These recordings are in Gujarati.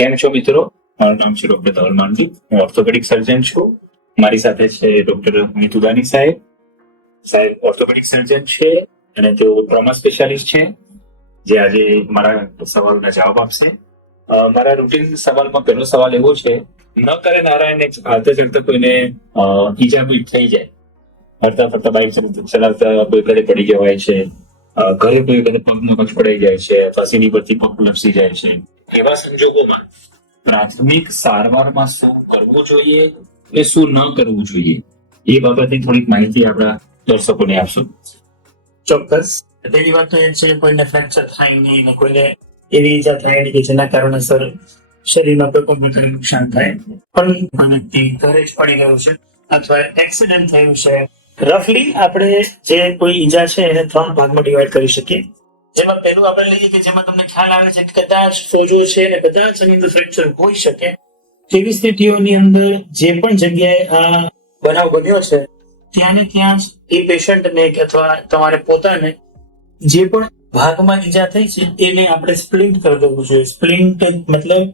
કેમ છો મિત્રો? મારું નામ છે ડોક્ટર ધવલ માંડવી. હું ઓર્થોપેડિક સર્જન છું. મારી સાથે છે ડોક્ટર અમિત ઉદાની સાહેબ. સાહેબ ઓર્થોપેડિક સર્જન છે અને તેઓ ટ્રોમા સ્પેશિયાલિસ્ટ છે, જે આજે મારા સવાલના જવાબ આપશે. મારા રૂટીન સવાલમાં પહેલો સવાલ એવો છે, ન કરે નારાયણ હાલતા ચડતા કોઈને ઈજા પીઠ થઈ જાય, હરતા ફરતા બાઇક ચલાવતા કોઈ ઘરે પડી ગયા હોય છે, ઘરે કોઈ વખતે પગમાં પગ પડાઈ જાય છે અથવા સીડી પરથી પગ લપસી જાય છે, એવા સંજોગોમાં પ્રાથમિક સારવારમાં શું કરવું જોઈએ કે શું ન કરવું જોઈએ, એ બાબતે થોડીક માહિતી આપણા દર્શકોને આપશો. ચોક્કસ. પહેલી વાત તો એ છે, કોઈને ફ્રેક્ચર થાય નહીં ને કોઈને એવી ઈજા થાય નહીં કે જેના કારણસર શરીરમાં કોઈ પણ પ્રકારનું નુકસાન થાય. પણ વ્યક્તિ ઘરે જ પડી ગયો છે અથવા એક્સિડન્ટ થયું છે, રફલી આપણે જે કોઈ ઈજા છે એને 3 ભાગમાં ડિવાઈડ કરી શકીએ. જેમાં પહેલું આપણે લઈએ કે જેમાં તમને ખ્યાલ આવે છે કે કદાચ સોજો છે અને કદાચ એની અંદર ફ્રેક્ચર હોઈ શકે, તેવી સ્થિતિઓની અંદર જે પણ જગ્યાએ આ બનાવ બન્યો છે ત્યાં ને ત્યાં જ એ પેશન્ટને અથવા તમારે પોતાને જે પણ ભાગમાં ઈજા થઈ છે એને આપણે સ્પ્લિન્ટ કરી દેવું જોઈએ. સ્પ્લિન્ટ મતલબ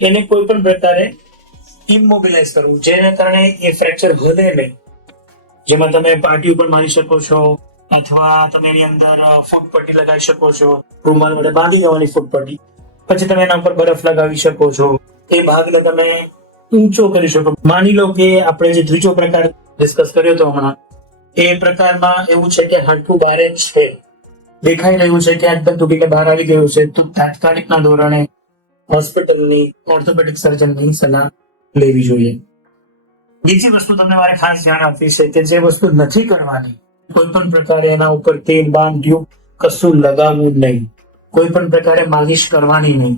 એને કોઈ પણ પ્રકારે ઇમોબિલાઇઝ કરવું, જેના કારણે એ ફ્રેક્ચર વધે નહીં. જેમાં તમે પાર્ટી ઉપર મારી શકો છો અથવા તમે એની અંદર ફૂટ પટ્ટી લગાવી શકો છો, રૂમાલ વડે બાંધી દેવાની ફૂટ પટ્ટી, પછી તમે એના ઉપર બરફ લગાવી શકો છો. એ ભાગને તમે ઊંચો કરી શકો. માની લો કે આપણે જે ત્રીજો પ્રકાર ડિસ્કસ કર્યો હતો હમણાં, એ પ્રકારમાં એવું છે કે હાડકું બહાર જ છે, દેખાઈ રહ્યું છે કે એકદમ તૂટીને બહાર આવી ગયું છે, તો તાત્કાલિકના ધોરણે હોસ્પિટલની ઓર્થોપેડિક સર્જનની સલાહ લેવી જોઈએ. બીજી વસ્તુ તમને મારે ખાસ ધ્યાન આપવી છે કે જે વસ્તુ નથી કરવાની, કોઈ પણ પ્રકારે એના ઉપર તેલ બામ ટ્યુબ કશું લગાવવું નહીં, કોઈ પણ પ્રકારે માલિશ કરવાની નહીં.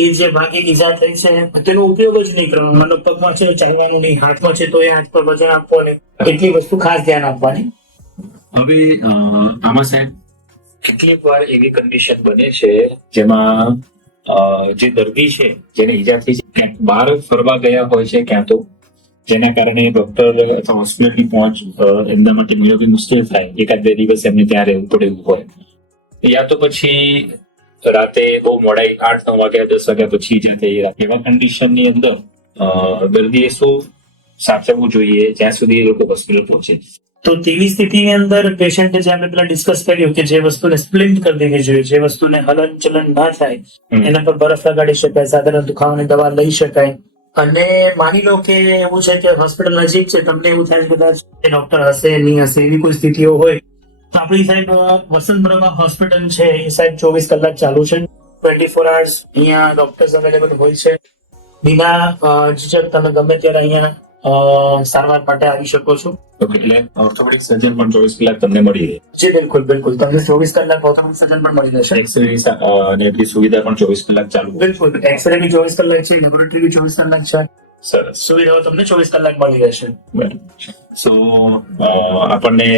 એ જે ભાગે ઈજા થઈ છે તેનો ઉપયોગ જ નહીં કરવાનો. મતલબ પગમાં છે ચાલવાનું નહીં, હાથમાં છે તો એ હાથ પર વજન આપવાનું, એટલી વસ્તુ ખાસ ધ્યાન આપવાની. હવે આમાં સાહેબ કેટલીક વાર એવી કન્ડિશન બને છે જેમાં જે દર્દી છે જેને ઈજા થઈ છે ક્યાંક બહાર ફરવા ગયા હોય છે, ક્યાં તો જેના કારણે ડોક્ટર અથવા હોસ્પિટલની પહોંચ એમના માટે મેળવવી મુશ્કેલ થાય, 1-2 દિવસ એમને ત્યાં રહેવું પડે એવું હોય, યા તો પછી રાતે બહુ મોડાઈ 8-9 વાગ્યા 10 વાગ્યા પછી ઈજા થઈ, એવા કન્ડિશનની અંદર દર્દીએ શું સાચવવું જોઈએ જ્યાં સુધી એ લોકો હોસ્પિટલ પહોંચે? તો તેવી સ્થિતિની અંદર પેશન્ટે જે આપણે પેલા ડિસ્કસ કર્યું કે જે વસ્તુને સ્પ્લિન્ટ કરી દેવી જોઈએ, જે વસ્તુને હલન ચલન ના થાય, એના પર બરફ લગાડી શકાય, સાધારણ દુખાવાની દવા લઈ શકાય. અને માની લો કે એવું છે કે હોસ્પિટલ નજીક છે, તમને એવું થાય કદાચ કે ડોક્ટર હશે નહીં હશે, એવી કોઈ સ્થિતિઓ હોય તો આપણી સાહેબ વસંતપ્રભા હોસ્પિટલ છે એ સાહેબ 24 કલાક ચાલુ છે, 24 hours અહીંયા ડોક્ટર્સ અવેલેબલ હોય છે. વિના ઝીઝક તમે ગમે ત્યારે અહીંયા સારવાર માટે આવી શકો છો. એટલે ઓર્થોપેડિક સર્જન પણ 24 કલાક તમને મળી રહે? જી બિલકુલ બિલકુલ, તમને 24 કલાક ઓર્થોપેડિક સર્જન પણ મળી રહેશે. એક્સરે અને બધી સુવિધા પણ 24 કલાક ચાલુ? બિલકુલ, એક્સરે બી 24 કલાક છે, લેબોરેટરી બી 24 કલાક છે. સરસ, સુવિધાઓ તમને 24 કલાક મળી રહેશે. સો આપણને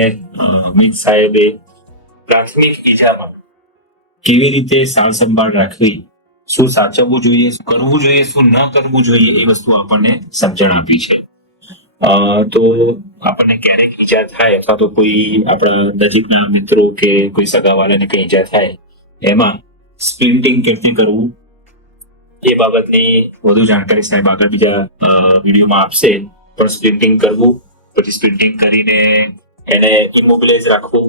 અમિત સાહેબે પ્રાથમિક ઈજામાં કેવી રીતે સાર સંભાળ રાખવી, શું સાચવવું જોઈએ, શું કરવું જોઈએ, શું ન કરવું જોઈએ, એ વસ્તુ આપણને સમજણ આપી છે. તો આપણને ક્યારેક ઈજા થાય અથવા તો કોઈ આપણા નજીકના મિત્રો કે કોઈ સગાવાલાને કઈ ઈજા થાય, એમાં સ્પ્લિન્ટિંગ કેવી રીતે કરવું એ બાબતની વધુ જાણકારી સાહેબ આગળ બીજા વિડીયોમાં આપશે. પણ સ્પ્લિન્ટિંગ કરવું, પછી સ્પ્લિન્ટિંગ કરીને એને ઇમોબિલાઇઝ રાખવું,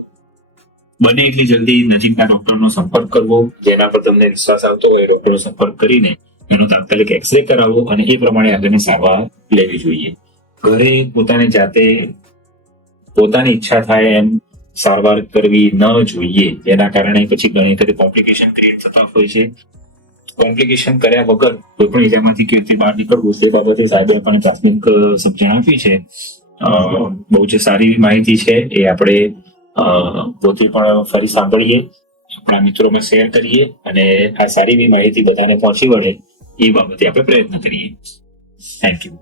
બને એટલી જલ્દી નજીકના ડોક્ટરનો સંપર્ક કરવો, જેના પર તમને વિશ્વાસ આવતો હોય ડોક્ટરનો સંપર્ક કરીને એનો તાત્કાલિક એક્સરે કરાવવો અને એ પ્રમાણે આગળની સારવાર લેવી જોઈએ. ઘરે પોતાની જાતે પોતાની ઈચ્છા થાય એમ સારવાર કરવી ન જોઈએ, જેના કારણે પછી ઘણી બધી કોમ્પ્લિકેશન ક્રિએટ થતા હોય છે. કોમ્પ્લિકેશન કર્યા વગર કોઈ પણ ઈજામાંથી કેવી રીતે બહાર નીકળવું તે બાબતે સાહેબે આપણને પ્રાથમિક સમજણ આપી છે. બહુ જ સારી માહિતી છે, એ આપણે પોતે પણ ફરી સાંભળીએ, આપણા મિત્રોમાં શેર કરીએ અને આ સારી માહિતી બધાને પહોંચી વળે એ બાબતે આપણે પ્રયત્ન કરીએ. Thank you.